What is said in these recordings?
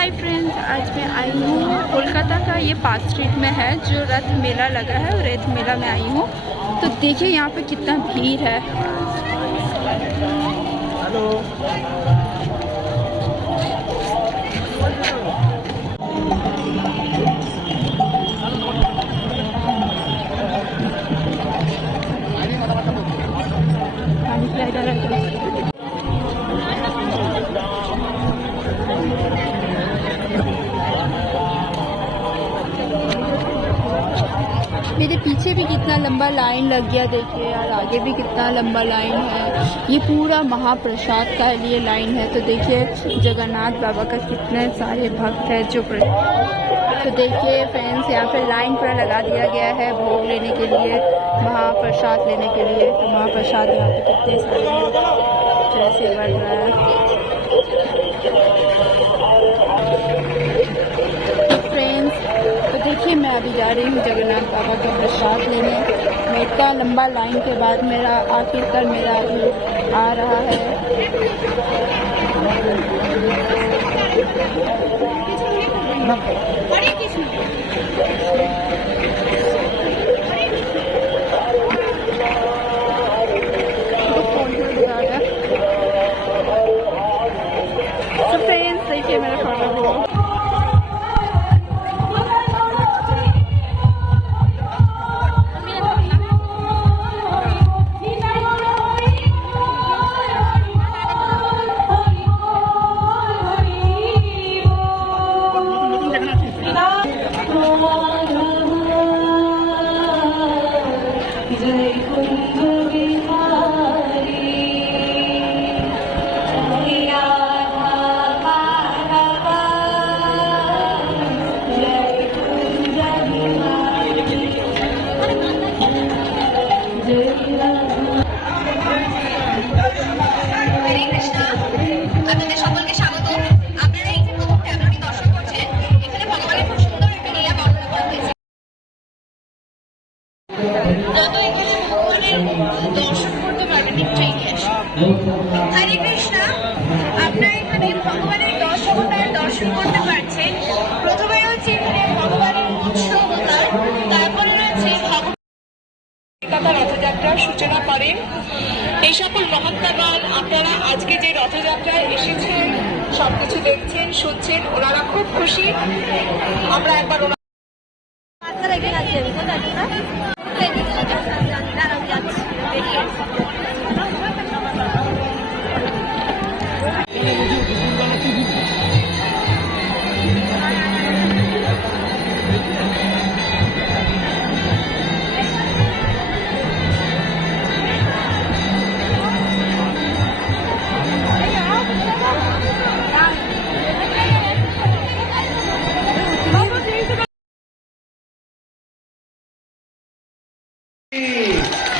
Hi friends, आज मैं आई हूँ कोलकाता का ये पार्क स्ट्रीट में है जो रथ मेला लगा है। रथ मेला में आई हूँ तो देखिए यहाँ पे कितना भीड़ है। हेलो मेरे पीछे भी कितना लंबा लाइन लग गया, देखिए यार, आगे भी कितना लंबा लाइन है। ये पूरा महाप्रसाद का लिए लाइन है। तो देखिए जगन्नाथ बाबा का कितने सारे भक्त हैं जो तो देखिए फ्रेंड्स, यहाँ पे लाइन पूरा लगा दिया गया है भोग लेने के लिए, महाप्रसाद लेने के लिए। तो महाप्रसाद यहाँ पे कितने सारे जैसे बढ़ रहा है। देखिए मैं अभी जा रही हूँ जगन्नाथ बाबा का प्रसाद लेने। मैं इतना लंबा लाइन के बाद मेरा आखिरकार मेरा अभी आ रहा है। तो फ्रेंड्स देखिए मेरा फोटो हुआ। হরে কৃষ্ণ, আপনারা এখানে ভগবানের 10 অবতার দর্শন করতে পারছেন। প্রথমে হচ্ছে এখানে ভগবানের মৎস্য অবতার, তারপরে রয়েছে কলকাতা রথযাত্রার সূচনা করেন। এই সকল মহাত্মাগণ আপনারা আজকে যে রথযাত্রায় এসেছেন, সবকিছু দেখছেন, শুনছেন, ওনারা খুব খুশি। আমরা একবার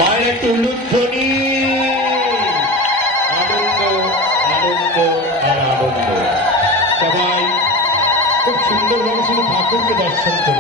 মায়ের একটু উলুধ্বনি। আনন্দ আনন্দ আর আনন্দ। সবাই খুব সুন্দরভাবে শুধু ঠাকুরকে দর্শন করুন।